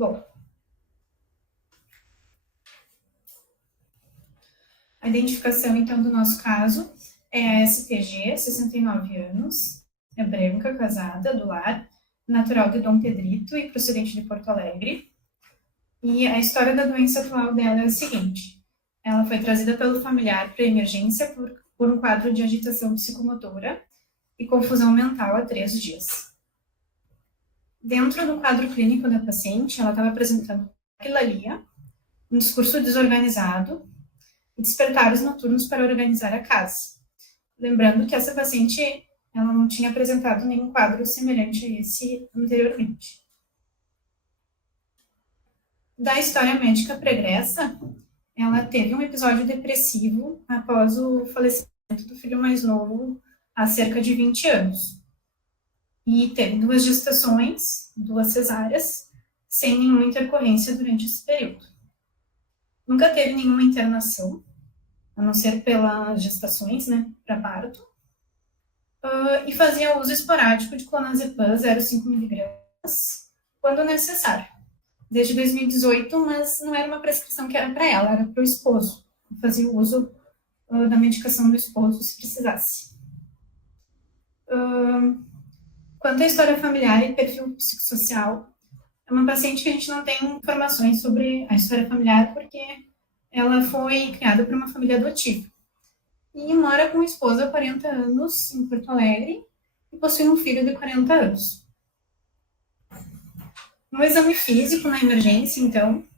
Bom, a identificação, então, do nosso caso é a STG, 69 anos, é branca, casada, do lar, natural de Dom Pedrito e procedente de Porto Alegre. E a história da doença atual dela é a seguinte: ela foi trazida pelo familiar para emergência por um quadro de agitação psicomotora e confusão mental há 3 dias. Dentro do quadro clínico da paciente, ela estava apresentando taquilalia, um discurso desorganizado e despertares noturnos para organizar a casa. Lembrando que essa paciente ela não tinha apresentado nenhum quadro semelhante a esse anteriormente. Da história médica pregressa, ela teve um episódio depressivo após o falecimento do filho mais novo há cerca de 20 anos. E teve 2 gestações, 2 cesáreas, sem nenhuma intercorrência durante esse período. Nunca teve nenhuma internação, a não ser pelas gestações, né, para parto. E fazia uso esporádico de clonazepam 0,5mg quando necessário. Desde 2018, mas não era uma prescrição que era para ela, era para o esposo. Fazia o uso da medicação do esposo se precisasse. Quanto à história familiar e perfil psicossocial, é uma paciente que a gente não tem informações sobre a história familiar porque ela foi criada por uma família adotiva e mora com a esposa há 40 anos em Porto Alegre e possui um filho de 40 anos. No exame físico, na emergência, então,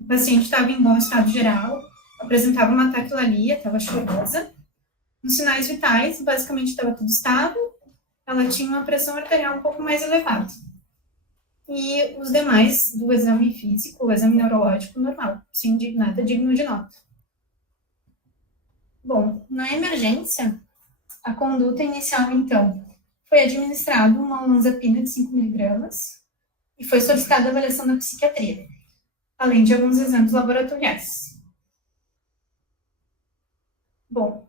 o paciente estava em bom estado geral, apresentava uma taquilalia, estava chorosa. Nos sinais vitais, basicamente estava tudo estável, ela tinha uma pressão arterial um pouco mais elevada. E os demais do exame físico, o exame neurológico normal, sem nada digno de nota. Bom, na emergência, a conduta inicial, então, foi administrado uma olanzapina de 5mg e foi solicitada a avaliação da psiquiatria, além de alguns exames laboratoriais. Bom,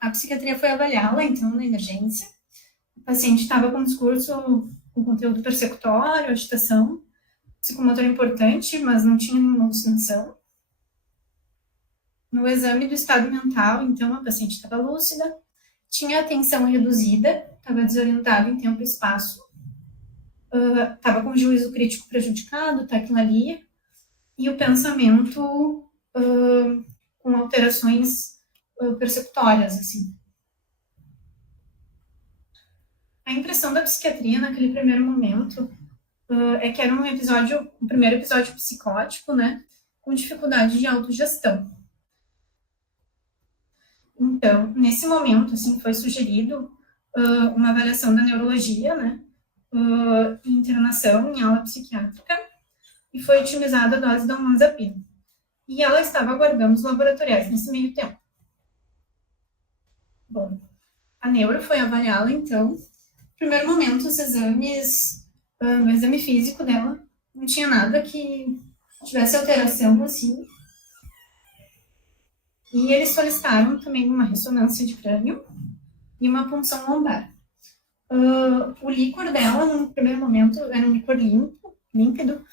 a psiquiatria foi avaliá-la, então, na emergência. O paciente estava com discurso com conteúdo persecutório, agitação, psicomotor importante, mas não tinha nenhuma alucinação. No exame do estado mental, então, a paciente estava lúcida, tinha atenção reduzida, estava desorientada em tempo e espaço, estava com o juízo crítico prejudicado, taquilalia, e o pensamento com alterações persecutórias, assim. A impressão da psiquiatria naquele primeiro momento é que era um primeiro episódio psicótico, né, com dificuldade de autogestão. Então, nesse momento, assim, foi sugerido uma avaliação da neurologia, né, internação em aula psiquiátrica, e foi otimizada a dose da olanzapina. E ela estava aguardando os laboratoriais nesse meio tempo. Bom, a neuro foi avaliá-la, então. No primeiro momento, os exames, o exame físico dela, não tinha nada que tivesse alteração, assim. E eles solicitaram também uma ressonância de crânio e uma punção lombar. O líquor dela, no primeiro momento, era um líquor límpido,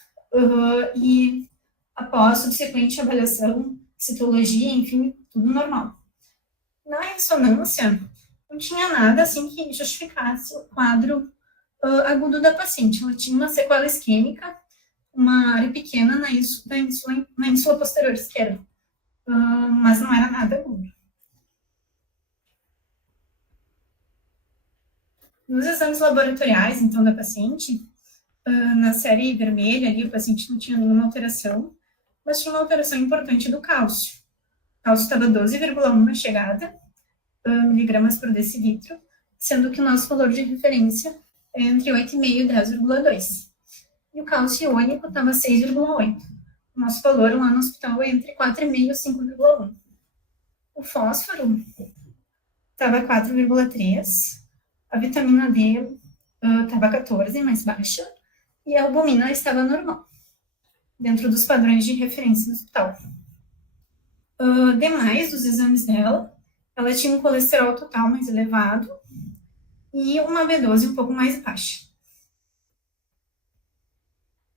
e após subsequente avaliação, citologia, enfim, tudo normal. Na ressonância, não tinha nada assim que justificasse o quadro agudo da paciente. Ela tinha uma sequela isquêmica, uma área pequena na ínsula posterior esquerda, mas não era nada agudo. Nos exames laboratoriais, então, da paciente, na série vermelha ali, o paciente não tinha nenhuma alteração, mas tinha uma alteração importante do cálcio. O cálcio estava 12,1 na chegada, miligramas por decilitro, sendo que o nosso valor de referência é entre 8,5 e 10,2. E o cálcio iônico estava 6,8. O nosso valor lá no hospital é entre 4,5 e 5,1. O fósforo estava 4,3. A vitamina D estava 14, mais baixa. E a albumina estava normal, dentro dos padrões de referência do hospital. Demais dos exames dela, ela tinha um colesterol total mais elevado e uma B12 um pouco mais baixa.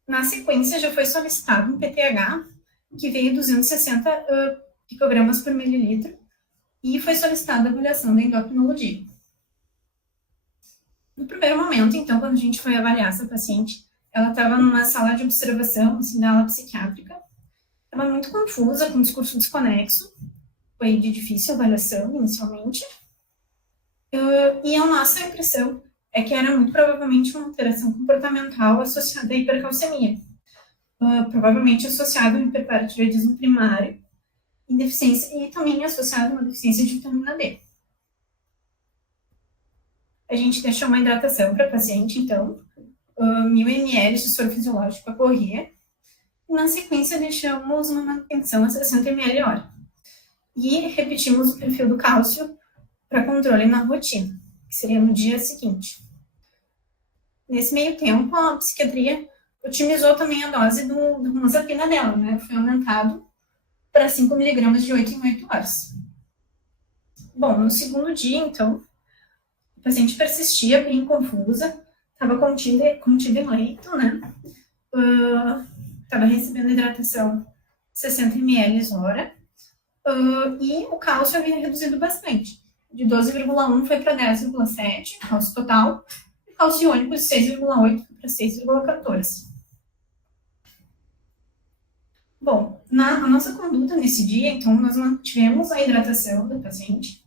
Na sequência, já foi solicitado um PTH, que veio 260 picogramas por mililitro, e foi solicitada a avaliação da endocrinologia. No primeiro momento, então, quando a gente foi avaliar essa paciente, ela estava numa sala de observação, assim, da ala psiquiátrica, estava muito confusa, com um discurso desconexo, foi de difícil avaliação inicialmente, e a nossa impressão é que era muito provavelmente uma alteração comportamental associada à hipercalcemia, provavelmente associada ao hiperparatiroidismo primário e deficiência, e também associada a uma deficiência de vitamina D. A gente deixou uma hidratação para a paciente, então, 1.000 ml de soro fisiológico a correr. Na sequência, deixamos uma manutenção a 60 ml hora. E repetimos o perfil do cálcio para controle na rotina, que seria no dia seguinte. Nesse meio tempo, a psiquiatria otimizou também a dose da olanzapina dela, né? Foi aumentado para 5 miligramas de 8 em 8 horas. Bom, no segundo dia, então, a paciente persistia bem confusa, estava contida em leito, né? Estava recebendo hidratação 60 ml hora, e o cálcio havia reduzido bastante. De 12,1 foi para 10,7, cálcio total, e cálcio iônico de 6,8 para 6,14. Bom, a nossa conduta nesse dia, então, nós mantivemos a hidratação da paciente,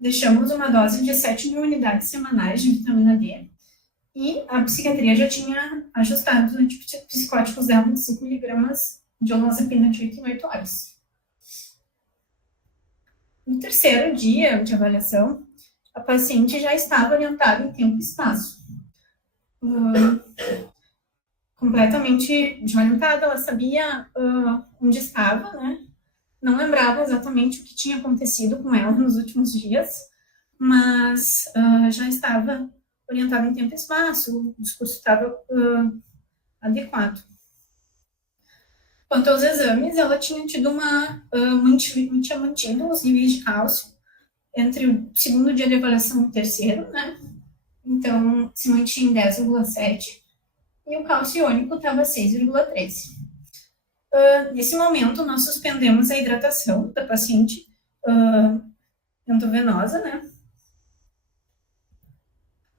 deixamos uma dose de 7.000 unidades semanais de vitamina D, e a psiquiatria já tinha ajustado os antipsicóticos dela de 5 miligramas de olanzapina de 8 em 8 horas. No terceiro dia de avaliação, a paciente já estava orientada em tempo e espaço. Completamente desorientada, ela sabia onde estava, né? Não lembrava exatamente o que tinha acontecido com ela nos últimos dias, mas já estava orientada em tempo e espaço, o discurso estava adequado. Quanto aos exames, ela tinha tido tinha mantido os níveis de cálcio entre o segundo dia de avaliação e o terceiro, né? Então, se mantinha em 10,7 e o cálcio iônico estava 6,13. Nesse momento, nós suspendemos a hidratação da paciente endovenosa, né?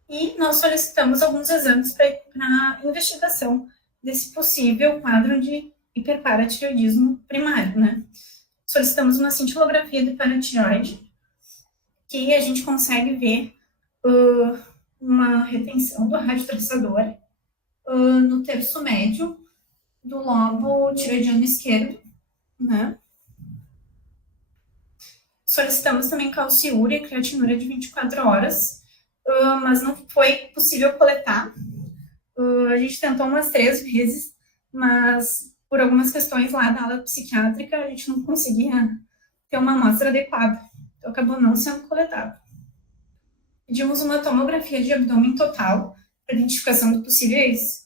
E nós solicitamos alguns exames para investigação desse possível quadro de hiperparatireoidismo primário, né? Solicitamos uma cintilografia do paratireoide, que a gente consegue ver uma retenção do radiotraçador no terço médio do lobo tireoidiano esquerdo, né? Solicitamos também calciúria e creatinúria de 24 horas, mas não foi possível coletar. A gente tentou umas 3 vezes, mas por algumas questões lá da ala psiquiátrica, a gente não conseguia ter uma amostra adequada. Então, acabou não sendo coletado. Pedimos uma tomografia de abdômen total para identificação de possíveis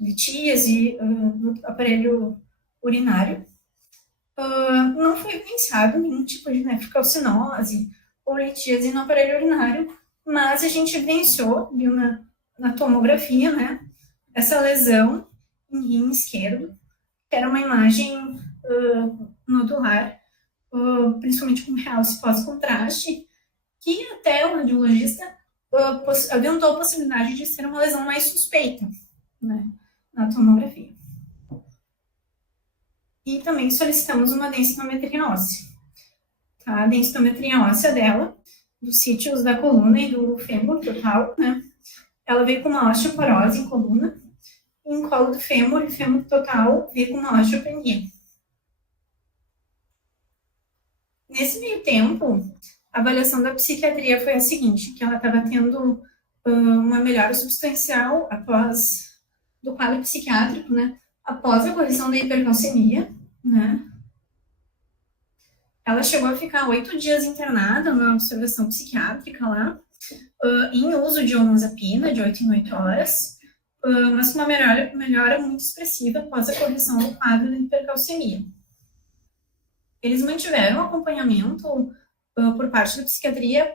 litíase do aparelho urinário. Não foi evidenciado nenhum tipo de nefrocalcinose ou litíase no aparelho urinário, mas a gente evidenciou, viu na tomografia, né, essa lesão em rim esquerdo, que era uma imagem nodular, principalmente com realce pós-contraste, que até o radiologista aventou a possibilidade de ser uma lesão mais suspeita, né, na tomografia. E também solicitamos uma densitometria óssea. Tá? A densitometria óssea dela, dos sítios da coluna e do fêmur total, né? Ela veio com uma osteoporose em coluna, e em colo do fêmur e fêmur total veio com uma osteopenia. Nesse meio tempo, a avaliação da psiquiatria foi a seguinte, que ela estava tendo uma melhora substancial do quadro psiquiátrico, né? Após a correção da hipercalcemia, né? Ela chegou a ficar 8 dias internada na observação psiquiátrica lá, em uso de olanzapina, de 8 em 8 horas, mas com uma melhora muito expressiva após a correção do quadro da hipercalcemia. Eles mantiveram acompanhamento por parte da psiquiatria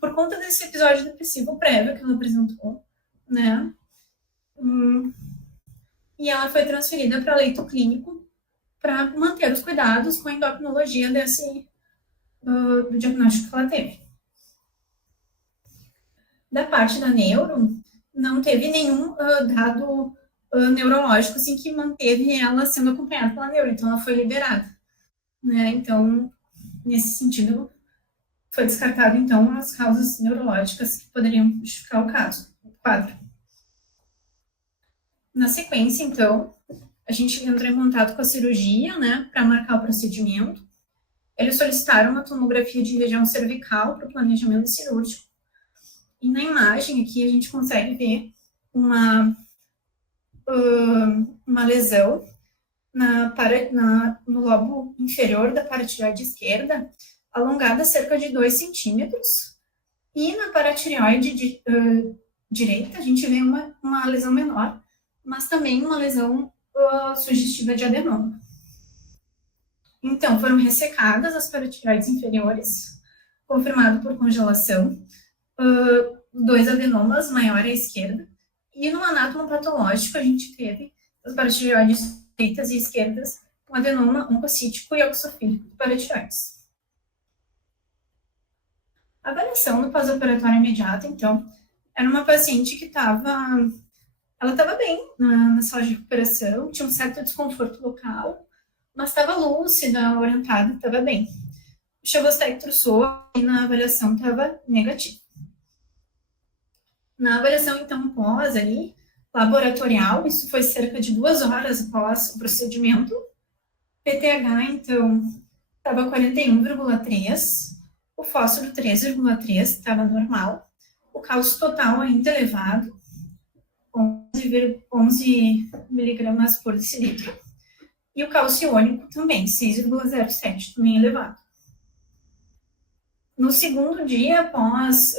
por conta desse episódio depressivo prévio que ela apresentou, né? e ela foi transferida para leito clínico para manter os cuidados com a endocrinologia do diagnóstico que ela teve. Da parte da neuro, não teve nenhum dado neurológico assim, que manteve ela sendo acompanhada pela neuro, então ela foi liberada. Né? Então, nesse sentido, foi descartado, então, as causas neurológicas que poderiam justificar o quadro. Na sequência, então, a gente entrou em contato com a cirurgia, né, para marcar o procedimento. Eles solicitaram uma tomografia de região cervical para o planejamento cirúrgico. E na imagem aqui a gente consegue ver uma lesão no lobo inferior da paratireoide esquerda, alongada cerca de 2 centímetros, e na paratireoide direita a gente vê uma lesão menor, mas também uma lesão sugestiva de adenoma. Então, foram ressecadas as paratireoides inferiores, confirmado por congelação, 2 adenomas, maior à esquerda, e no anátomo patológico a gente teve as paratireoides direitas e esquerdas com adenoma oncocítico e oxofílico de paratireoides. A avaliação no pós-operatório imediato, então, era uma paciente que ela estava bem na sala de recuperação, tinha um certo desconforto local, mas estava lúcida, orientada, estava bem. O Chevostectro soa e na avaliação estava negativo. Na avaliação, então, pós ali, laboratorial, isso foi cerca de 2 horas após o procedimento. PTH, então, estava 41,3, o fósforo 3,3 estava normal, o cálcio total ainda elevado, 11 miligramas por decilitro, e o cálcio iônico também, 6,07, também elevado. No segundo dia após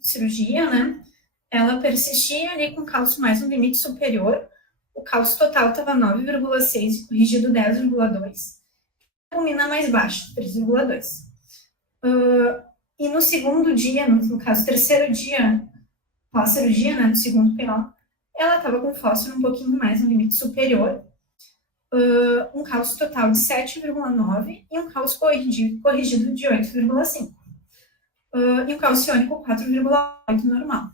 cirurgia, né, ela persistia ali com cálcio mais no limite superior, o cálcio total estava 9,6, corrigido 10,2, a albumina mais baixa, 3,2. E no segundo dia, no caso, terceiro dia pós-cirurgia, né, no segundo PO, ela estava com fósforo um pouquinho mais no limite superior, um cálcio total de 7,9 e um cálcio corrigido de 8,5. E o cálcio iônico 4,8 normal.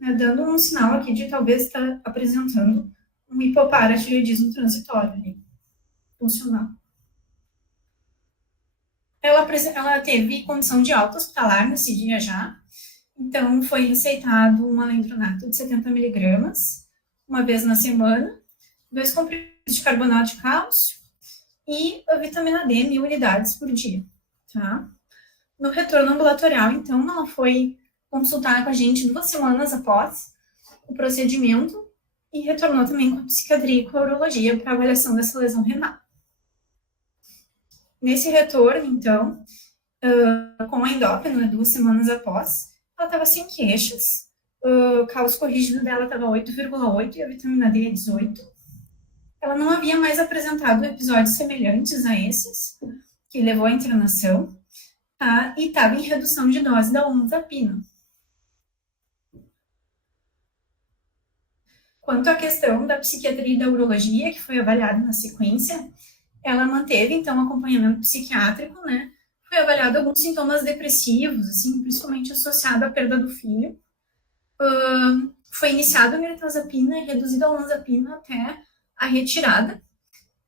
Né, dando um sinal aqui de talvez estar apresentando um hipoparatireoidismo transitório ali, funcional. Ela teve condição de alta hospitalar nesse dia já, então foi receitado um alendronato de 70 miligramas, uma vez na semana, 2 comprimidos de carbonato de cálcio e a vitamina D, 1.000 unidades por dia, tá? No retorno ambulatorial, então, ela foi consultar com a gente 2 semanas após o procedimento e retornou também com a psiquiatria e com a urologia para avaliação dessa lesão renal. Nesse retorno, então, com a endócrina, 2 semanas após, ela estava sem queixas, o cálcio corrigido dela estava 8,8 e a vitamina D 18. Ela não havia mais apresentado episódios semelhantes a esses, que levou à internação, tá? E estava em redução de dose da olanzapina. Quanto à questão da psiquiatria e da urologia, que foi avaliada na sequência, ela manteve, então, acompanhamento psiquiátrico, né? Foi avaliado alguns sintomas depressivos, assim, principalmente associado à perda do filho. Foi iniciada a mirtazapina e reduzida a olanzapina até a retirada.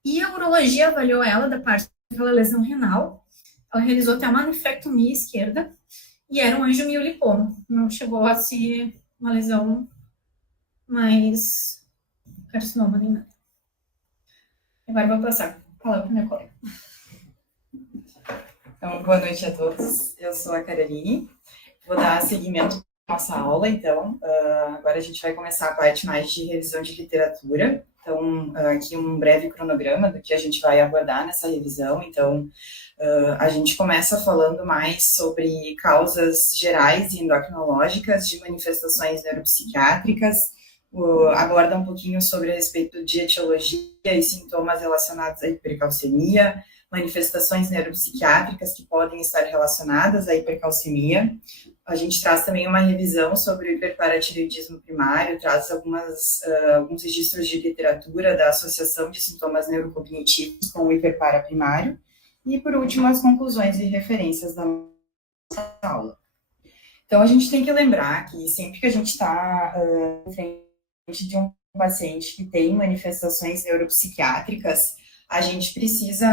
E a urologia avaliou ela da parte daquela lesão renal. Ela realizou até uma nefrectomia esquerda e era um angiomiolipoma. Não chegou a ser uma lesão mais carcinoma nem nada. Agora vou passar a palavra para minha colega. Então, boa noite a todos. Eu sou a Caroline. Vou dar seguimento à nossa aula, então. Agora a gente vai começar a parte mais de revisão de literatura. Então, aqui um breve cronograma do que a gente vai abordar nessa revisão. Então, a gente começa falando mais sobre causas gerais e endocrinológicas de manifestações neuropsiquiátricas, aborda um pouquinho sobre a respeito de etiologia e sintomas relacionados à hipercalcemia, manifestações neuropsiquiátricas que podem estar relacionadas à hipercalcemia. A gente traz também uma revisão sobre o hiperparatireoidismo primário, traz alguns registros de literatura da Associação de Sintomas Neurocognitivos com o hiperpara primário. E, por último, as conclusões e referências da nossa aula. Então, a gente tem que lembrar que sempre que a gente está em frente de um paciente que tem manifestações neuropsiquiátricas, a gente precisa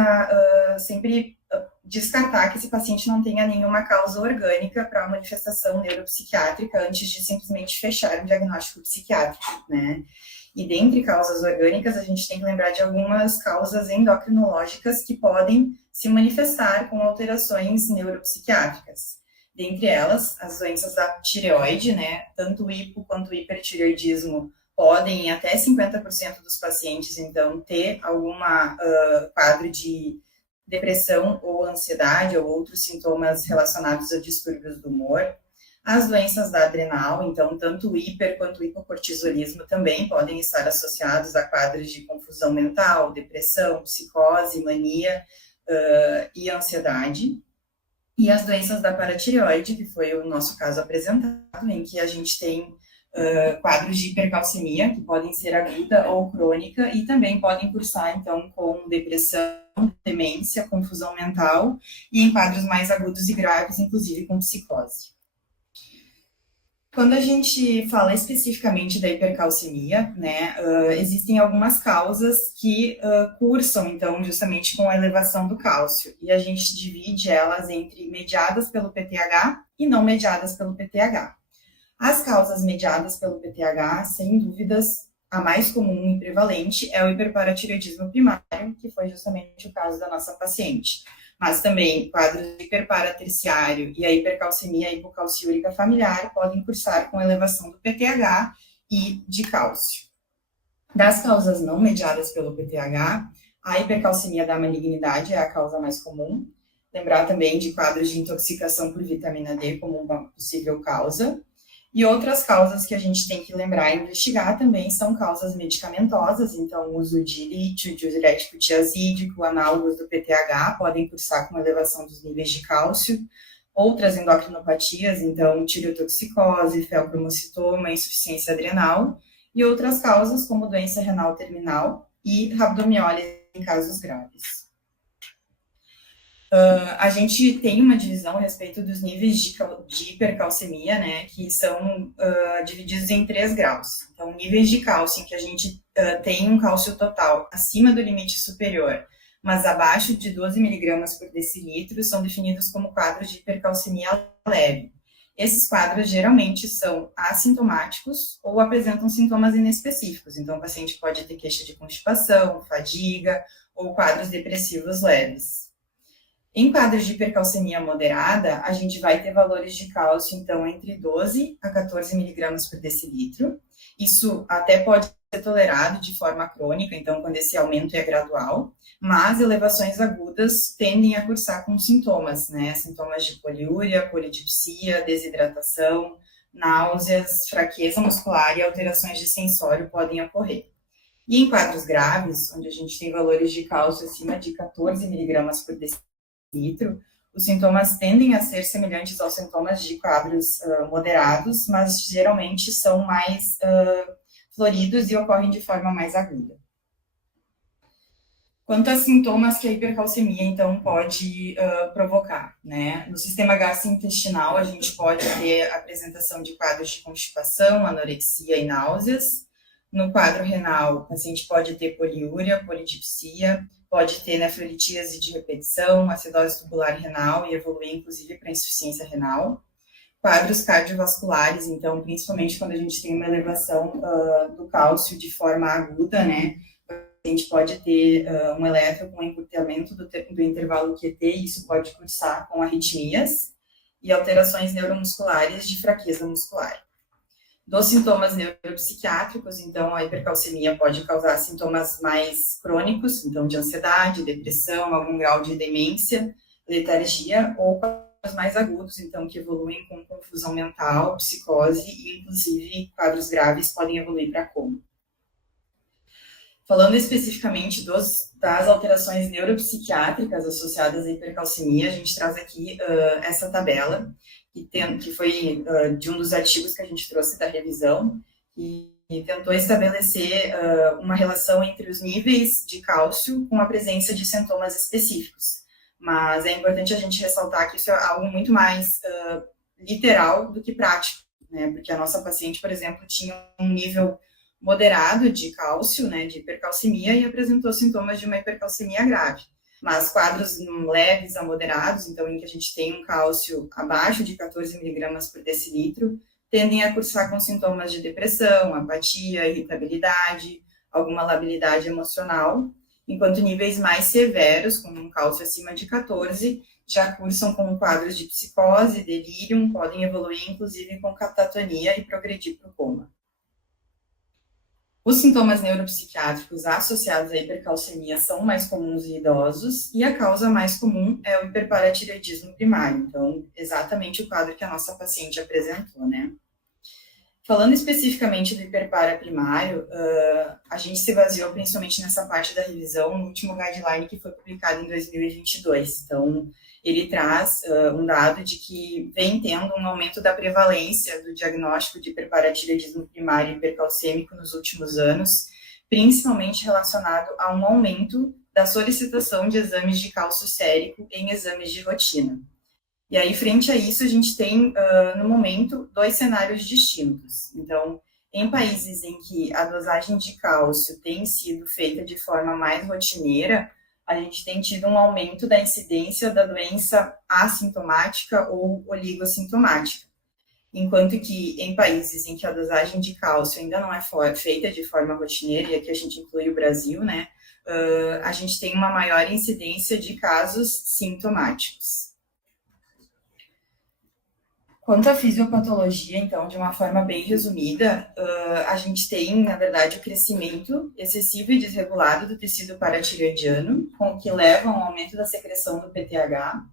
sempre descartar que esse paciente não tenha nenhuma causa orgânica para a manifestação neuropsiquiátrica antes de simplesmente fechar o diagnóstico psiquiátrico, né? E dentre causas orgânicas, a gente tem que lembrar de algumas causas endocrinológicas que podem se manifestar com alterações neuropsiquiátricas. Dentre elas, as doenças da tireoide, né? Tanto o hipo quanto o hipertireoidismo podem, em até 50% dos pacientes, então, ter alguma quadro de depressão ou ansiedade ou outros sintomas relacionados a distúrbios do humor. As doenças da adrenal, então, tanto o hiper quanto o hipocortisolismo também podem estar associados a quadros de confusão mental, depressão, psicose, mania e ansiedade. E as doenças da paratireoide, que foi o nosso caso apresentado, em que a gente tem quadros de hipercalcemia, que podem ser aguda ou crônica, e também podem cursar, então, com depressão, demência, confusão mental, e em quadros mais agudos e graves, inclusive com psicose. Quando a gente fala especificamente da hipercalcemia, né, existem algumas causas que cursam, então, justamente com a elevação do cálcio, e a gente divide elas entre mediadas pelo PTH e não mediadas pelo PTH. As causas mediadas pelo PTH, sem dúvidas, a mais comum e prevalente é o hiperparatireoidismo primário, que foi justamente o caso da nossa paciente. Mas também quadros de hiperparaterciário e a hipercalcemia hipocalciúrica familiar podem cursar com elevação do PTH e de cálcio. Das causas não mediadas pelo PTH, a hipercalcemia da malignidade é a causa mais comum. Lembrar também de quadros de intoxicação por vitamina D como uma possível causa. E outras causas que a gente tem que lembrar e investigar também são causas medicamentosas, então o uso de lítio, diurético tiazídico, análogos do PTH, podem cursar com elevação dos níveis de cálcio. Outras endocrinopatias, então tireotoxicose, feocromocitoma, insuficiência adrenal. E outras causas como doença renal terminal e rabdomiólise em casos graves. A gente tem uma divisão a respeito dos níveis de hipercalcemia, né, que são divididos em 3 graus. Então, níveis de cálcio em que a gente tem um cálcio total acima do limite superior, mas abaixo de 12 miligramas por decilitro, são definidos como quadros de hipercalcemia leve. Esses quadros geralmente são assintomáticos ou apresentam sintomas inespecíficos. Então, o paciente pode ter queixa de constipação, fadiga ou quadros depressivos leves. Em quadros de hipercalcemia moderada, a gente vai ter valores de cálcio, então, entre 12 a 14 miligramas por decilitro. Isso até pode ser tolerado de forma crônica, então, quando esse aumento é gradual, mas elevações agudas tendem a cursar com sintomas, né? Sintomas de poliúria, polidipsia, desidratação, náuseas, fraqueza muscular e alterações de sensório podem ocorrer. E em quadros graves, onde a gente tem valores de cálcio acima de 14 miligramas por decilitro, os sintomas tendem a ser semelhantes aos sintomas de quadros moderados, mas geralmente são mais floridos e ocorrem de forma mais aguda. Quanto a sintomas que a hipercalcemia, então, pode provocar, né? No sistema gastrointestinal, a gente pode ter a apresentação de quadros de constipação, anorexia e náuseas. No quadro renal, o paciente pode ter poliúria, polidipsia, pode ter nefrolitíase de repetição, acidose tubular renal e evoluir, inclusive, para insuficiência renal. Quadros cardiovasculares, então, principalmente quando a gente tem uma elevação do cálcio de forma aguda, né? A gente pode ter um eletro com encurtamento do intervalo QT, e isso pode cursar com arritmias e alterações neuromusculares de fraqueza muscular. Dos sintomas neuropsiquiátricos, então, a hipercalcemia pode causar sintomas mais crônicos, então, de ansiedade, depressão, algum grau de demência, letargia, ou quadros mais agudos, então, que evoluem com confusão mental, psicose e, inclusive, quadros graves podem evoluir para coma. Falando especificamente das alterações neuropsiquiátricas associadas à hipercalcemia, a gente traz aqui essa tabela, que foi de um dos artigos que a gente trouxe da revisão, e tentou estabelecer uma relação entre os níveis de cálcio com a presença de sintomas específicos. Mas é importante a gente ressaltar que isso é algo muito mais literal do que prático, né? Porque a nossa paciente, por exemplo, tinha um nível moderado de cálcio, né, de hipercalcemia, e apresentou sintomas de uma hipercalcemia grave. Mas quadros leves a moderados, então em que a gente tem um cálcio abaixo de 14 miligramas por decilitro, tendem a cursar com sintomas de depressão, apatia, irritabilidade, alguma labilidade emocional, enquanto níveis mais severos, com um cálcio acima de 14, já cursam com quadros de psicose, delírio, podem evoluir inclusive com catatonia e progredir para o coma. Os sintomas neuropsiquiátricos associados à hipercalcemia são mais comuns em idosos, e a causa mais comum é o hiperparatireoidismo primário, então, exatamente o quadro que a nossa paciente apresentou, né? Falando especificamente do hiperpara primário, a gente se baseou principalmente nessa parte da revisão no último guideline que foi publicado em 2022. Então, ele traz um dado de que vem tendo um aumento da prevalência do diagnóstico de hiperparatireoidismo primário hipercalcêmico nos últimos anos, principalmente relacionado a um aumento da solicitação de exames de cálcio sérico em exames de rotina. E aí, frente a isso, a gente tem, no momento, dois cenários distintos. Então, em países em que a dosagem de cálcio tem sido feita de forma mais rotineira, a gente tem tido um aumento da incidência da doença assintomática ou oligossintomática. Enquanto que em países em que a dosagem de cálcio ainda não é feita de forma rotineira, e aqui a gente inclui o Brasil, né, a gente tem uma maior incidência de casos sintomáticos. Quanto à fisiopatologia, então, de uma forma bem resumida, a gente tem, na verdade, o crescimento excessivo e desregulado do tecido paratireoidiano, com o que leva a um aumento da secreção do PTH.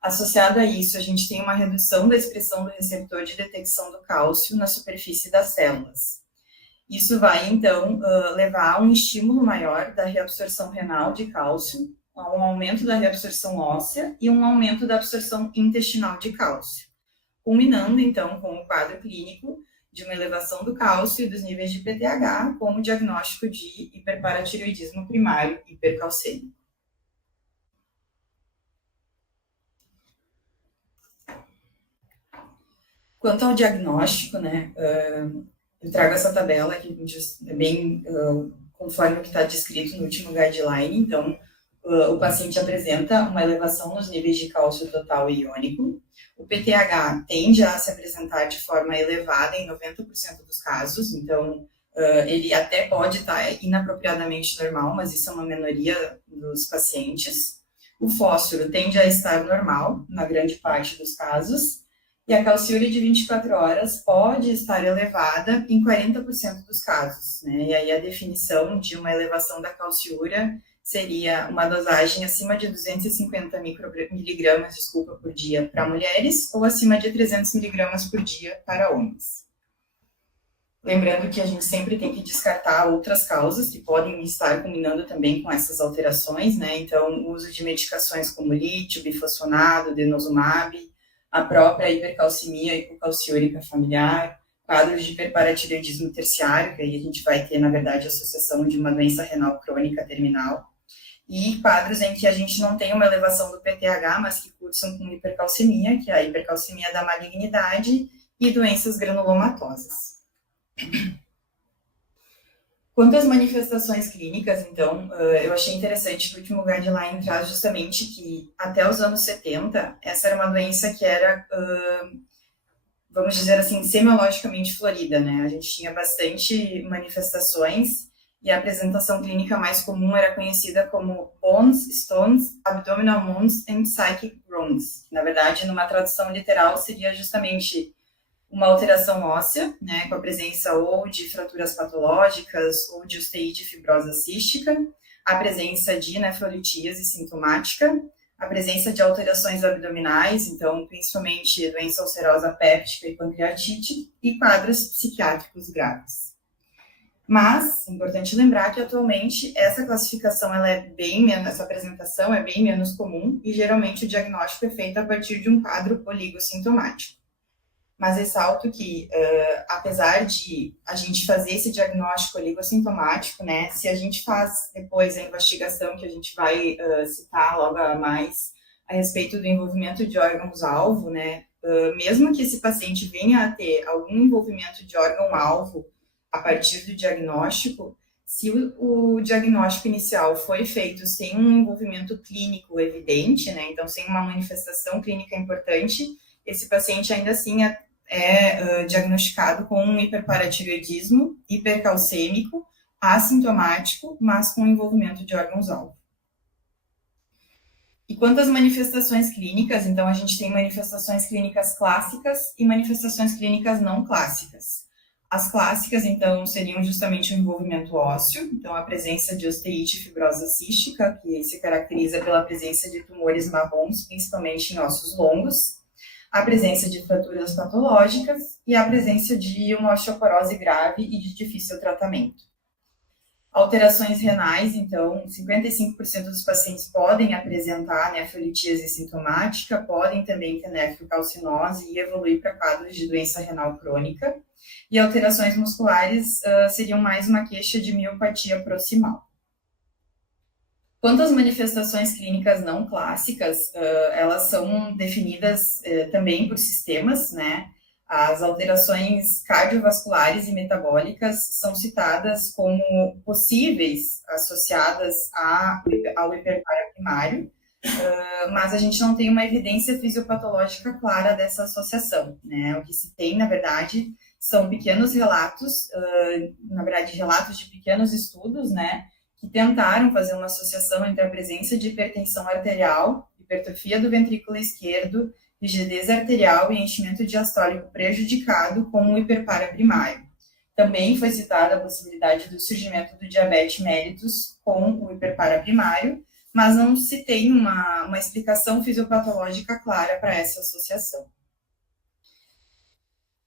Associado a isso, a gente tem uma redução da expressão do receptor de detecção do cálcio na superfície das células. Isso vai, então, levar a um estímulo maior da reabsorção renal de cálcio, a um aumento da reabsorção óssea e um aumento da absorção intestinal de cálcio, culminando, então, com o quadro clínico de uma elevação do cálcio e dos níveis de PTH, como diagnóstico de hiperparatireoidismo primário hipercalcêmico. Quanto ao diagnóstico, né, eu trago essa tabela que é bem conforme o que está descrito no último guideline. Então, o paciente apresenta uma elevação nos níveis de cálcio total e iônico. O PTH tende a se apresentar de forma elevada em 90% dos casos, então ele até pode estar inapropriadamente normal, mas isso é uma minoria dos pacientes. O fósforo tende a estar normal, na grande parte dos casos, e a calciúria de 24 horas pode estar elevada em 40% dos casos, né? E aí a definição de uma elevação da calciúria seria uma dosagem acima de 250 miligramas, por dia para mulheres, ou acima de 300 miligramas por dia para homens. Lembrando que a gente sempre tem que descartar outras causas que podem estar combinando também com essas alterações, né? Então, o uso de medicações como lítio, bifosfonado, denosumab, a própria hipercalcemia hipocalciúrica familiar, quadros de hiperparatireoidismo terciário, que aí a gente vai ter, na verdade, a associação de uma doença renal crônica terminal, e quadros em que a gente não tem uma elevação do PTH, mas que cursam com hipercalcemia, que é a hipercalcemia da malignidade, e doenças granulomatosas. Quanto às manifestações clínicas, então, eu achei interessante que o último guideline traz justamente que, até os anos 70, essa era uma doença que era, vamos dizer assim, semiologicamente florida, né? A gente tinha bastante manifestações, e a apresentação clínica mais comum era conhecida como bones, stones, abdominal wounds and psychic groans. Na verdade, numa tradução literal, seria justamente uma alteração óssea, né, com a presença ou de fraturas patológicas ou de osteite fibrosa cística, a presença de nefrolitíase sintomática, a presença de alterações abdominais, então, principalmente doença ulcerosa péptica e pancreatite, e quadros psiquiátricos graves. Mas é importante lembrar que atualmente essa classificação ela é bem menos, essa apresentação é bem menos comum e geralmente o diagnóstico é feito a partir de um quadro oligossintomático. Mas ressalto que, apesar de a gente fazer esse diagnóstico oligossintomático, né, se a gente faz depois a investigação que a gente vai citar logo a mais a respeito do envolvimento de órgãos-alvo, né, mesmo que esse paciente venha a ter algum envolvimento de órgão-alvo a partir do diagnóstico, se o diagnóstico inicial foi feito sem um envolvimento clínico evidente, né, então sem uma manifestação clínica importante, esse paciente ainda assim é diagnosticado com um hiperparatireoidismo hipercalcêmico, assintomático, mas com envolvimento de órgãos-alvo. E quanto às manifestações clínicas, então a gente tem manifestações clínicas clássicas e manifestações clínicas não clássicas. As clássicas, então, seriam justamente o envolvimento ósseo, então a presença de osteite e fibrose cística, que se caracteriza pela presença de tumores marrons, principalmente em ossos longos, a presença de fraturas patológicas e a presença de uma osteoporose grave e de difícil tratamento. Alterações renais, então, 55% dos pacientes podem apresentar nefrolitíase sintomática, podem também ter nefrocalcinose e evoluir para quadros de doença renal crônica. E alterações musculares seriam mais uma queixa de miopatia proximal. Quanto às manifestações clínicas não clássicas, elas são definidas também por sistemas, né? As alterações cardiovasculares e metabólicas são citadas como possíveis associadas ao hiperparaprimário, mas a gente não tem uma evidência fisiopatológica clara dessa associação, né? O que se tem, na verdade, são pequenos relatos, relatos de pequenos estudos, né? Que tentaram fazer uma associação entre a presença de hipertensão arterial, hipertrofia do ventrículo esquerdo, rigidez arterial e enchimento diastólico prejudicado com o hiperparaprimário. Também foi citada a possibilidade do surgimento do diabetes mellitus com o hiperparaprimário, mas não se tem uma explicação fisiopatológica clara para essa associação.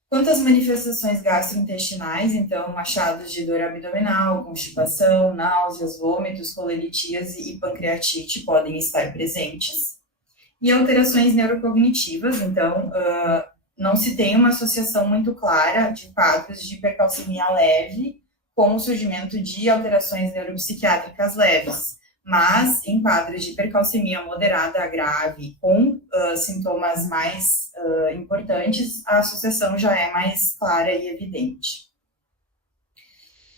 Quanto às manifestações gastrointestinais, então, achados de dor abdominal, constipação, náuseas, vômitos, colelitíase e pancreatite podem estar presentes. E alterações neurocognitivas, então, não se tem uma associação muito clara de quadros de hipercalcemia leve com o surgimento de alterações neuropsiquiátricas leves, mas em quadros de hipercalcemia moderada a grave, com sintomas mais importantes, a associação já é mais clara e evidente.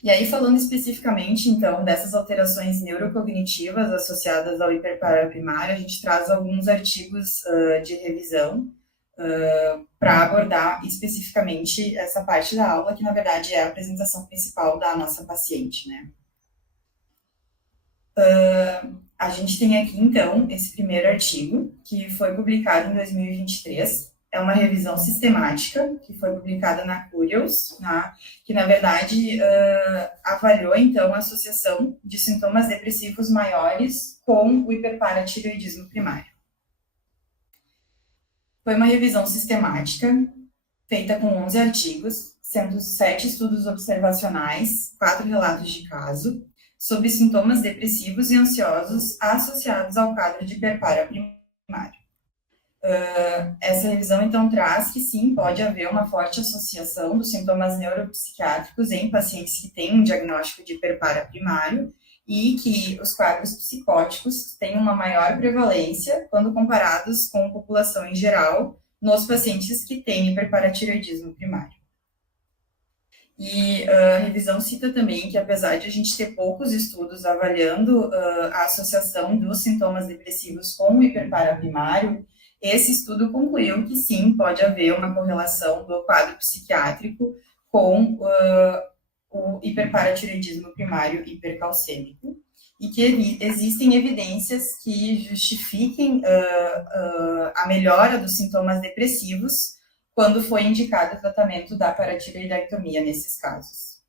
E aí, falando especificamente, então, dessas alterações neurocognitivas associadas ao hiperparaprimário, a gente traz alguns artigos de revisão para abordar especificamente essa parte da aula, que, na verdade, é a apresentação principal da nossa paciente, né? A gente tem aqui, então, esse primeiro artigo, que foi publicado em 2023. É uma revisão sistemática, que foi publicada na Curios, né, que, na verdade, avaliou, então, a associação de sintomas depressivos maiores com o hiperparatireoidismo primário. Foi uma revisão sistemática, feita com 11 artigos, sendo 7 estudos observacionais, 4 relatos de caso, sobre sintomas depressivos e ansiosos associados ao quadro de hiperparaprimário. Essa revisão, então, traz que sim, pode haver uma forte associação dos sintomas neuropsiquiátricos em pacientes que têm um diagnóstico de hiperparaprimário e que os quadros psicóticos têm uma maior prevalência quando comparados com a população em geral nos pacientes que têm hiperparatireoidismo primário. E a revisão cita também que, apesar de a gente ter poucos estudos avaliando a associação dos sintomas depressivos com o hiperparaprimário, esse estudo concluiu que sim, pode haver uma correlação do quadro psiquiátrico com o hiperparatireoidismo primário hipercalcêmico e que existem evidências que justifiquem a melhora dos sintomas depressivos quando foi indicado o tratamento da paratireoidectomia nesses casos.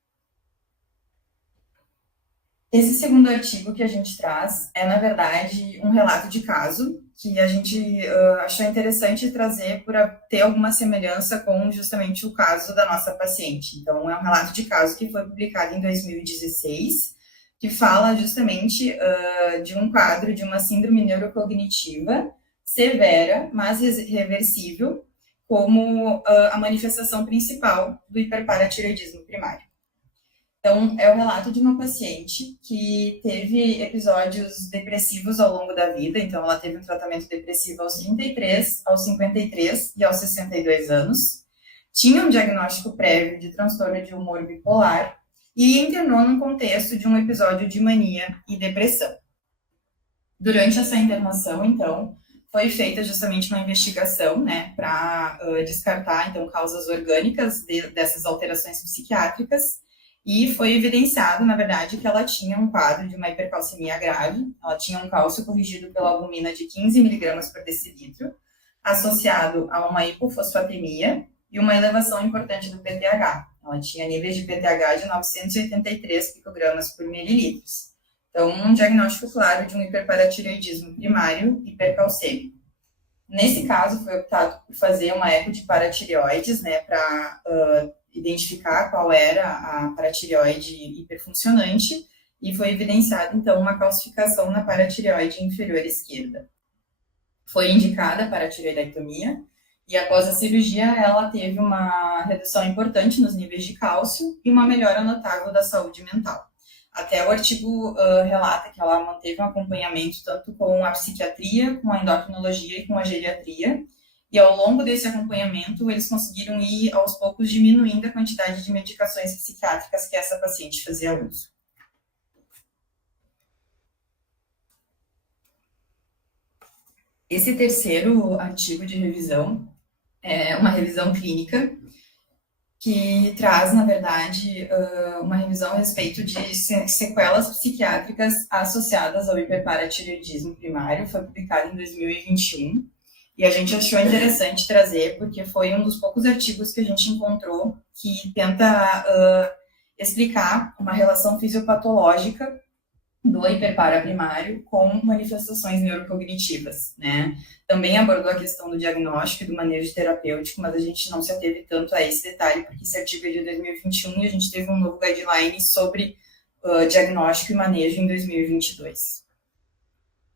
Esse segundo artigo que a gente traz é, na verdade, um relato de caso que a gente achou interessante trazer por ter alguma semelhança com justamente o caso da nossa paciente. Então, é um relato de caso que foi publicado em 2016, que fala justamente de um quadro de uma síndrome neurocognitiva severa, mas reversível, como a manifestação principal do hiperparatireoidismo primário. Então, é o relato de uma paciente que teve episódios depressivos ao longo da vida. Então, ela teve um tratamento depressivo aos 33, aos 53 e aos 62 anos. Tinha um diagnóstico prévio de transtorno de humor bipolar e internou no contexto de um episódio de mania e depressão. Durante essa internação, então, foi feita justamente uma investigação, né, para descartar, então, causas orgânicas dessas alterações psiquiátricas. E foi evidenciado, na verdade, que ela tinha um quadro de uma hipercalcemia grave. Ela tinha um cálcio corrigido pela albumina de 15 miligramas por decilitro, associado a uma hipofosfatemia e uma elevação importante do PTH. Ela tinha níveis de PTH de 983 picogramas por mililitros. Então, um diagnóstico claro de um hiperparatireoidismo primário hipercalcêmico. Nesse caso, foi optado por fazer uma eco de paratireoides, né, para identificar qual era a paratireoide hiperfuncionante, e foi evidenciada, então, uma calcificação na paratireoide inferior esquerda. Foi indicada a paratireoidectomia, e após a cirurgia, ela teve uma redução importante nos níveis de cálcio e uma melhora notável da saúde mental. Até o artigo relata que ela manteve um acompanhamento tanto com a psiquiatria, com a endocrinologia e com a geriatria, e ao longo desse acompanhamento, eles conseguiram ir, aos poucos, diminuindo a quantidade de medicações psiquiátricas que essa paciente fazia uso. Esse terceiro artigo de revisão é uma revisão clínica que traz, na verdade, uma revisão a respeito de sequelas psiquiátricas associadas ao hiperparatireoidismo primário. Foi publicado em 2021. E a gente achou interessante trazer, porque foi um dos poucos artigos que a gente encontrou que tenta explicar uma relação fisiopatológica do hiperpara primário com manifestações neurocognitivas, né? Também abordou a questão do diagnóstico e do manejo terapêutico, mas a gente não se ateve tanto a esse detalhe, porque esse artigo é de 2021 e a gente teve um novo guideline sobre diagnóstico e manejo em 2022.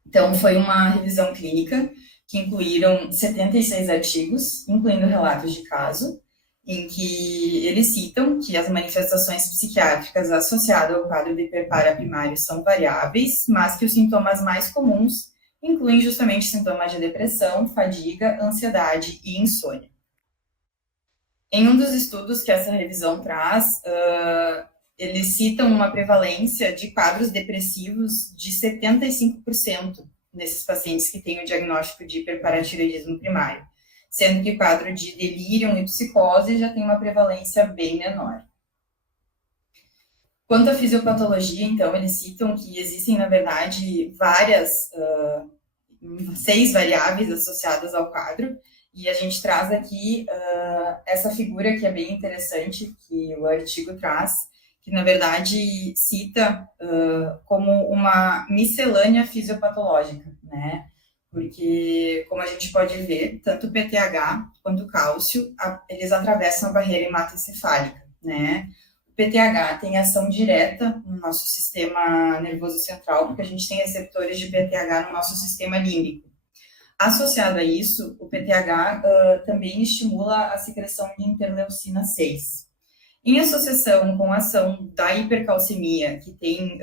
Então, foi uma revisão clínica que incluíram 76 artigos, incluindo relatos de caso, em que eles citam que as manifestações psiquiátricas associadas ao quadro de hiperpara primário são variáveis, mas que os sintomas mais comuns incluem justamente sintomas de depressão, fadiga, ansiedade e insônia. Em um dos estudos que essa revisão traz, eles citam uma prevalência de quadros depressivos de 75% nesses pacientes que têm o diagnóstico de hiperparatireoidismo primário, sendo que o quadro de delírio e psicose já tem uma prevalência bem menor. Quanto à fisiopatologia, então, eles citam que existem, na verdade, várias, 6 variáveis associadas ao quadro, e a gente traz aqui essa figura que é bem interessante, que o artigo traz, que, na verdade, cita como uma miscelânea fisiopatológica, né? Porque, como a gente pode ver, tanto o PTH quanto o cálcio, eles atravessam a barreira hematoencefálica, né? O PTH tem ação direta no nosso sistema nervoso central, porque a gente tem receptores de PTH no nosso sistema límbico. Associado a isso, o PTH também estimula a secreção de interleucina 6. Em associação com a ação da hipercalcemia, que tem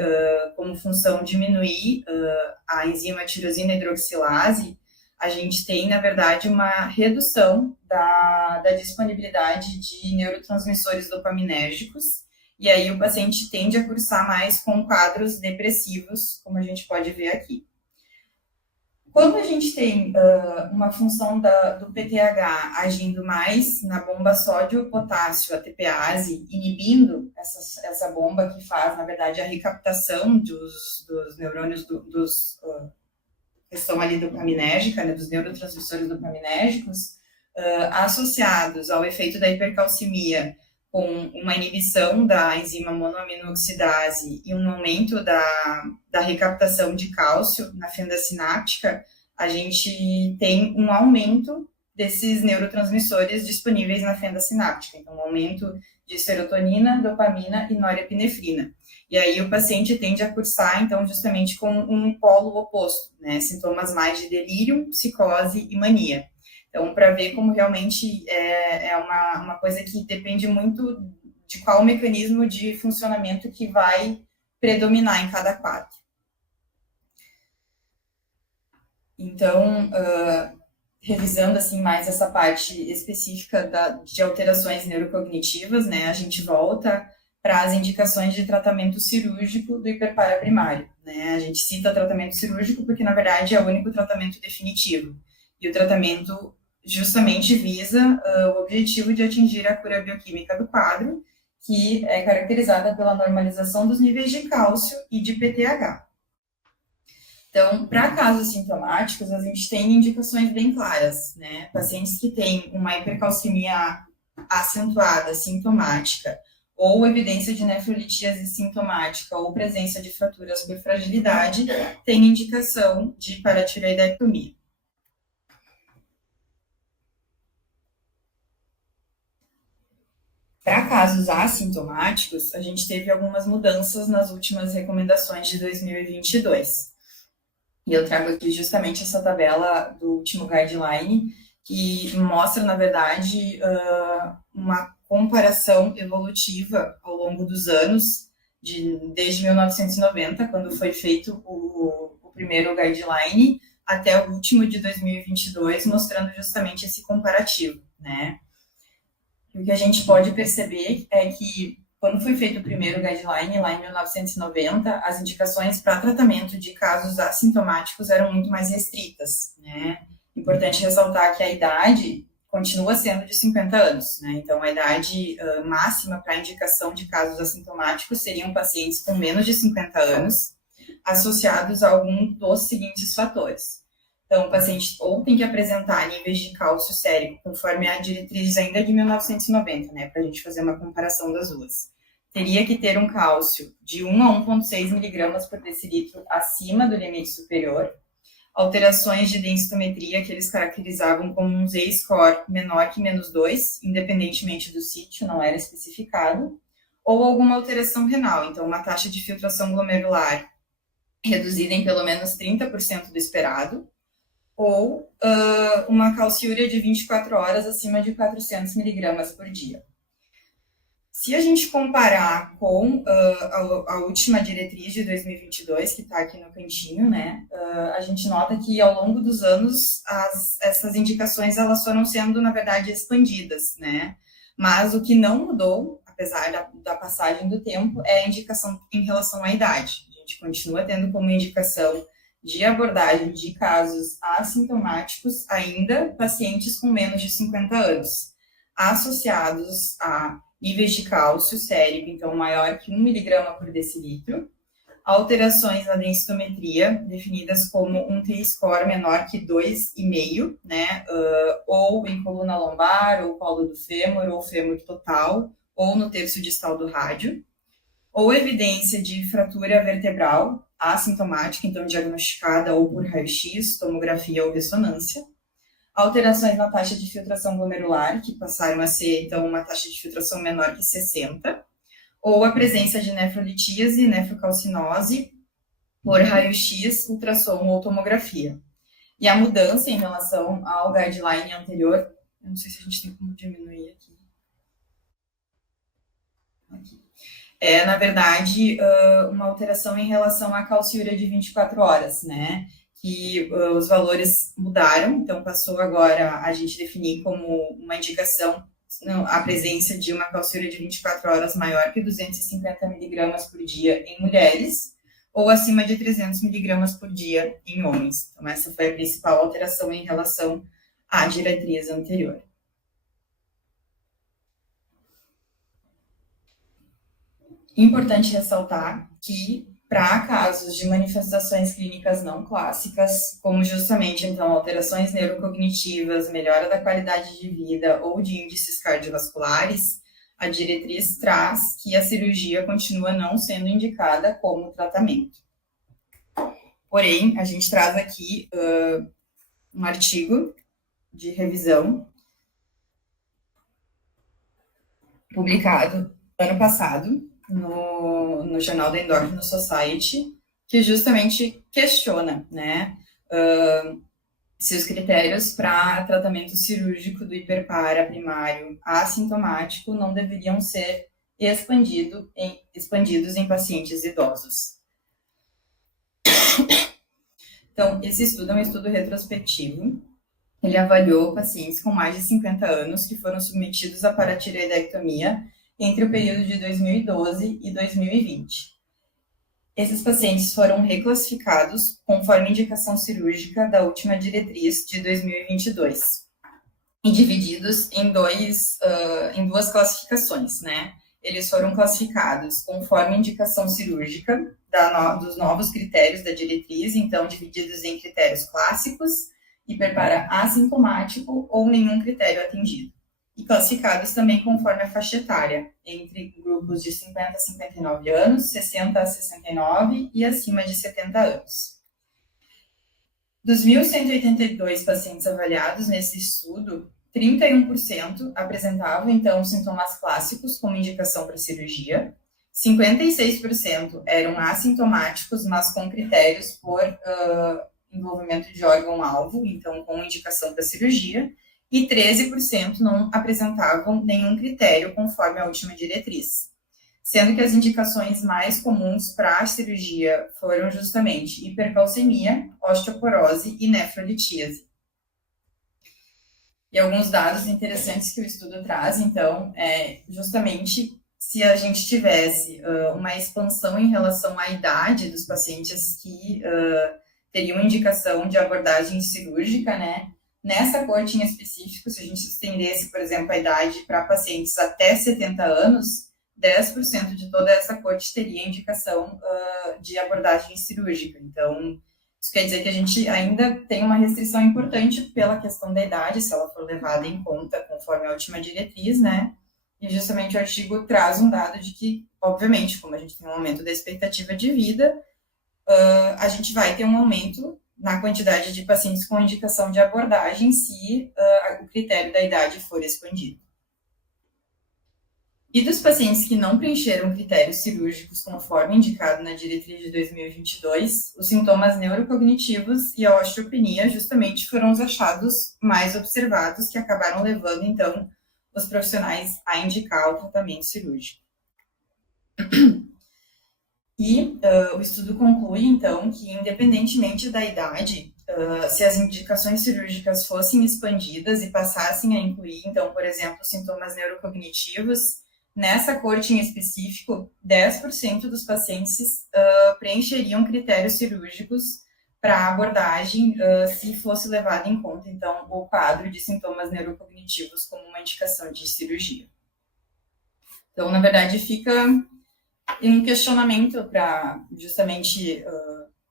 como função diminuir a enzima tirosina hidroxilase, a gente tem, na verdade, uma redução da disponibilidade de neurotransmissores dopaminérgicos, e aí o paciente tende a cursar mais com quadros depressivos, como a gente pode ver aqui. Quando a gente tem uma função do PTH agindo mais na bomba sódio-potássio ATPase, inibindo essa bomba que faz, na verdade, a recaptação dos neurônios que estão ali dopaminérgica, né, dos neurotransmissores dopaminérgicos, associados ao efeito da hipercalcemia, com uma inibição da enzima monoaminoxidase e um aumento da recaptação de cálcio na fenda sináptica, a gente tem um aumento desses neurotransmissores disponíveis na fenda sináptica. Então, um aumento de serotonina, dopamina e norepinefrina. E aí o paciente tende a cursar, então, justamente com um polo oposto, né? Sintomas mais de delírio, psicose e mania. Então, para ver como realmente é uma coisa que depende muito de qual mecanismo de funcionamento que vai predominar em cada quadro. Então, revisando assim mais essa parte específica de alterações neurocognitivas, né, a gente volta para as indicações de tratamento cirúrgico do hiperpara primário, né? A gente cita tratamento cirúrgico porque, na verdade, é o único tratamento definitivo. E o tratamento justamente visa o objetivo de atingir a cura bioquímica do quadro, que é caracterizada pela normalização dos níveis de cálcio e de PTH. Então, para casos sintomáticos, a gente tem indicações bem claras, né? Pacientes que têm uma hipercalcemia acentuada, sintomática, ou evidência de nefrolitíase sintomática, ou presença de fraturas por fragilidade, tem indicação de paratireoidectomia. Para casos assintomáticos, a gente teve algumas mudanças nas últimas recomendações de 2022. E eu trago aqui justamente essa tabela do último guideline, que mostra, na verdade, uma comparação evolutiva ao longo dos anos, desde 1990, quando foi feito o primeiro guideline, até o último de 2022, mostrando justamente esse comparativo, né? E o que a gente pode perceber é que, quando foi feito o primeiro guideline, lá em 1990, as indicações para tratamento de casos assintomáticos eram muito mais restritas, né? Importante ressaltar que a idade continua sendo de 50 anos, né? Então, a idade máxima para indicação de casos assintomáticos seriam pacientes com menos de 50 anos, associados a algum dos seguintes fatores. Então, o paciente ou tem que apresentar níveis de cálcio sérico, conforme a diretriz ainda de 1990, né, para a gente fazer uma comparação das duas. Teria que ter um cálcio de 1 a 1,6 miligramas por decilitro acima do limite superior, alterações de densitometria que eles caracterizavam como um Z-score menor que -2, independentemente do sítio, não era especificado, ou alguma alteração renal, então uma taxa de filtração glomerular reduzida em pelo menos 30% do esperado, ou uma calciúria de 24 horas acima de 400 miligramas por dia. Se a gente comparar com a última diretriz de 2022, que está aqui no cantinho, né, a gente nota que ao longo dos anos essas indicações elas foram sendo, na verdade, expandidas, né? Mas o que não mudou, apesar da passagem do tempo, é a indicação em relação à idade. A gente continua tendo como indicação de abordagem de casos assintomáticos ainda pacientes com menos de 50 anos, associados a níveis de cálcio sérico, então maior que 1 miligrama por decilitro, alterações na densitometria, definidas como um T-score menor que 2,5, né, ou em coluna lombar, ou colo do fêmur, ou fêmur total, ou no terço distal do rádio, ou evidência de fratura vertebral assintomática, então diagnosticada ou por raio-x, tomografia ou ressonância, alterações na taxa de filtração glomerular, que passaram a ser, então, uma taxa de filtração menor que 60, ou a presença de nefrolitíase, nefrocalcinose, por raio-x, ultrassom ou tomografia. E a mudança em relação ao guideline anterior, eu não sei se a gente tem como diminuir aqui. É, na verdade, uma alteração em relação à calciúria de 24 horas, né? Que os valores mudaram, então passou agora a gente definir como uma indicação a presença de uma calciúria de 24 horas maior que 250 miligramas por dia em mulheres, ou acima de 300 miligramas por dia em homens. Então, essa foi a principal alteração em relação à diretriz anterior. Importante ressaltar que, para casos de manifestações clínicas não clássicas, como justamente, então, alterações neurocognitivas, melhora da qualidade de vida ou de índices cardiovasculares, a diretriz traz que a cirurgia continua não sendo indicada como tratamento. Porém, a gente traz aqui um artigo de revisão publicado ano passado no Jornal da Endocrine Society, que justamente questiona, né, se os critérios para tratamento cirúrgico do hiperpara primário assintomático não deveriam ser expandidos em pacientes idosos. Então, esse estudo é um estudo retrospectivo. Ele avaliou pacientes com mais de 50 anos que foram submetidos à paratireoidectomia entre o período de 2012 e 2020. Esses pacientes foram reclassificados conforme indicação cirúrgica da última diretriz de 2022 e divididos em duas classificações, né? Eles foram classificados conforme indicação cirúrgica dos novos critérios da diretriz, então divididos em critérios clássicos, hiperpara assintomático ou nenhum critério atendido. E classificados também conforme a faixa etária, entre grupos de 50 a 59 anos, 60 a 69 e acima de 70 anos. Dos 1.182 pacientes avaliados nesse estudo, 31% apresentavam, então, sintomas clássicos como indicação para cirurgia, 56% eram assintomáticos, mas com critérios por envolvimento de órgão-alvo, então com indicação para cirurgia, e 13% não apresentavam nenhum critério conforme a última diretriz, sendo que as indicações mais comuns para a cirurgia foram justamente hipercalcemia, osteoporose e nefrolitíase. E alguns dados interessantes que o estudo traz, então, é justamente se a gente tivesse uma expansão em relação à idade dos pacientes que teriam indicação de abordagem cirúrgica, né? Nessa corte em específico, se a gente estendesse, por exemplo, a idade para pacientes até 70 anos, 10% de toda essa corte teria indicação de abordagem cirúrgica. Então, isso quer dizer que a gente ainda tem uma restrição importante pela questão da idade, se ela for levada em conta conforme a última diretriz, né? E justamente o artigo traz um dado de que, obviamente, como a gente tem um aumento da expectativa de vida, a gente vai ter um aumento na quantidade de pacientes com indicação de abordagem se o critério da idade for expandido. E dos pacientes que não preencheram critérios cirúrgicos conforme indicado na diretriz de 2022, os sintomas neurocognitivos e a osteopenia justamente foram os achados mais observados que acabaram levando, então, os profissionais a indicar o tratamento cirúrgico. E o estudo conclui, então, que independentemente da idade, se as indicações cirúrgicas fossem expandidas e passassem a incluir, então, por exemplo, sintomas neurocognitivos, nessa corte em específico, 10% dos pacientes preencheriam critérios cirúrgicos para abordagem se fosse levado em conta, então, o quadro de sintomas neurocognitivos como uma indicação de cirurgia. Então, na verdade, fica um questionamento para justamente,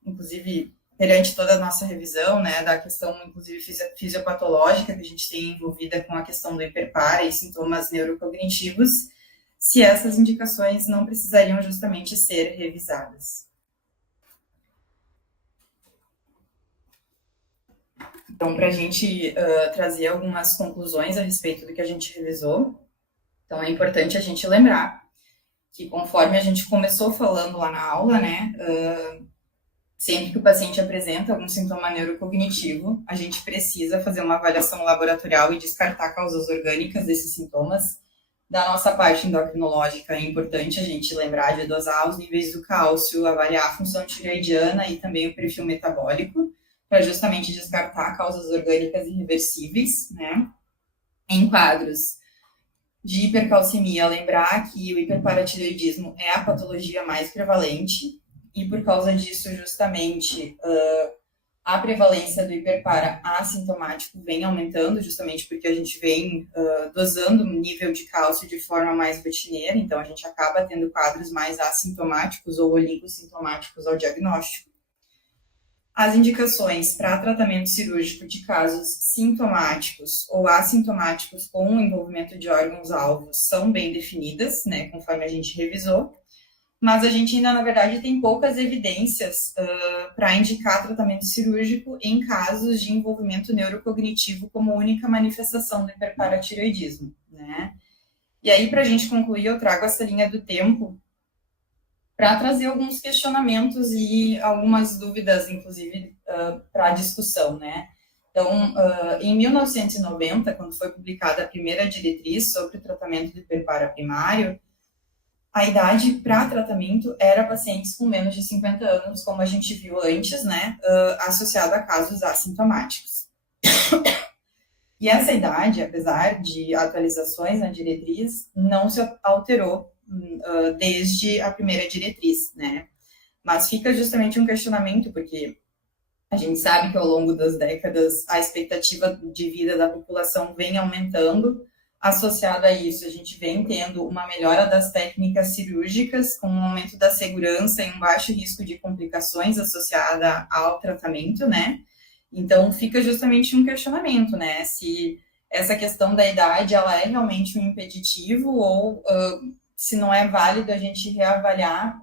inclusive, perante toda a nossa revisão, né, da questão, inclusive, fisiopatológica que a gente tem envolvida com a questão do hiperpara e sintomas neurocognitivos, se essas indicações não precisariam justamente ser revisadas. Então, para a gente trazer algumas conclusões a respeito do que a gente revisou, então é importante a gente lembrar que conforme a gente começou falando lá na aula, né, sempre que o paciente apresenta algum sintoma neurocognitivo, a gente precisa fazer uma avaliação laboratorial e descartar causas orgânicas desses sintomas. Da nossa parte endocrinológica, é importante a gente lembrar de dosar os níveis do cálcio, avaliar a função tireoidiana e também o perfil metabólico, para justamente descartar causas orgânicas irreversíveis, né? Em quadros de hipercalcemia, lembrar que o hiperparatireoidismo é a patologia mais prevalente e por causa disso, justamente, a prevalência do hiperpara assintomático vem aumentando, justamente porque a gente vem dosando o nível de cálcio de forma mais rotineira, então a gente acaba tendo quadros mais assintomáticos ou oligossintomáticos ao diagnóstico. As indicações para tratamento cirúrgico de casos sintomáticos ou assintomáticos com envolvimento de órgãos-alvos são bem definidas, né, conforme a gente revisou. mas a gente ainda, na verdade, tem poucas evidências para indicar tratamento cirúrgico em casos de envolvimento neurocognitivo como única manifestação do hiperparatireoidismo, né? E aí, para a gente concluir, eu trago essa linha do tempo para trazer alguns questionamentos e algumas dúvidas, inclusive, para a discussão, né? Então, em 1990, quando foi publicada a primeira diretriz sobre o tratamento do hiperpara primário, a idade para tratamento era pacientes com menos de 50 anos, como a gente viu antes, né, associado a casos assintomáticos. E essa idade, apesar de atualizações na diretriz, não se alterou desde a primeira diretriz, né? Mas fica justamente um questionamento, porque a gente sabe que ao longo das décadas a expectativa de vida da população vem aumentando. Associado a isso, a gente vem tendo uma melhora das técnicas cirúrgicas, com um aumento da segurança e um baixo risco de complicações associada ao tratamento, né? Então, fica justamente um questionamento, né? Se essa questão da idade, ela é realmente um impeditivo ou se não é válido a gente reavaliar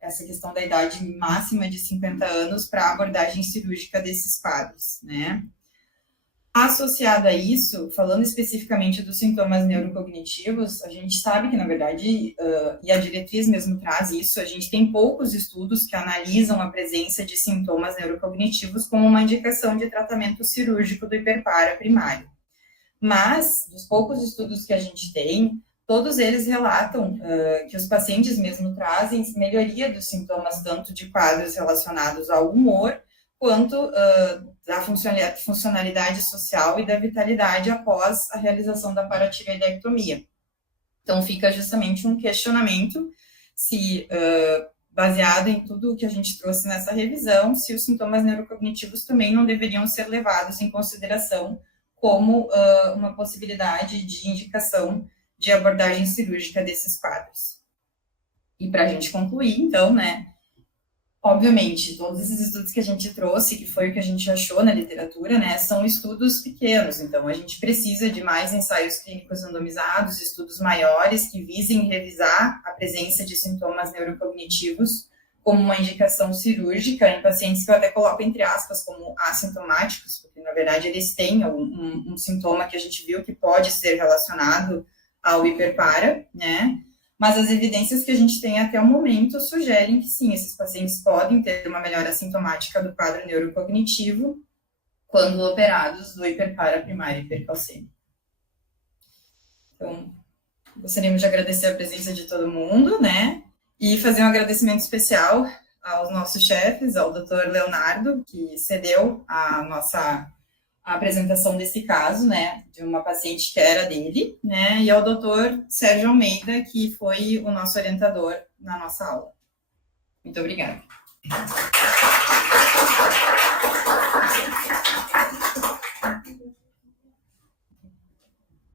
essa questão da idade máxima de 50 anos para a abordagem cirúrgica desses quadros, né? Associado a isso, falando especificamente dos sintomas neurocognitivos, a gente sabe que, na verdade, e a diretriz mesmo traz isso, a gente tem poucos estudos que analisam a presença de sintomas neurocognitivos como uma indicação de tratamento cirúrgico do hiperpara primário. Mas, dos poucos estudos que a gente tem, todos eles relatam que os pacientes mesmo trazem melhoria dos sintomas, tanto de quadros relacionados ao humor, quanto da funcionalidade social e da vitalidade após a realização da paratireoidectomia. Então, fica justamente um questionamento se, baseado em tudo o que a gente trouxe nessa revisão, se os sintomas neurocognitivos também não deveriam ser levados em consideração como uma possibilidade de indicação de abordagem cirúrgica desses quadros. E para a gente concluir, então, né, obviamente, todos esses estudos que a gente trouxe, que foi o que a gente achou na literatura, né, são estudos pequenos, então a gente precisa de mais ensaios clínicos randomizados, estudos maiores que visem revisar a presença de sintomas neurocognitivos como uma indicação cirúrgica em pacientes que eu até coloco entre aspas como assintomáticos, porque na verdade eles têm um sintoma que a gente viu que pode ser relacionado ao hiperpara, né? Mas as evidências que a gente tem até o momento sugerem que sim, esses pacientes podem ter uma melhora sintomática do quadro neurocognitivo quando operados do hiperpara primário hipercalcêmico. Então, gostaríamos de agradecer a presença de todo mundo, né? E fazer um agradecimento especial aos nossos chefes, ao Dr. Leonardo, que cedeu a apresentação desse caso, né, de uma paciente que era dele, né, e ao Dr. Sérgio Almeida, que foi o nosso orientador na nossa aula. Muito obrigada.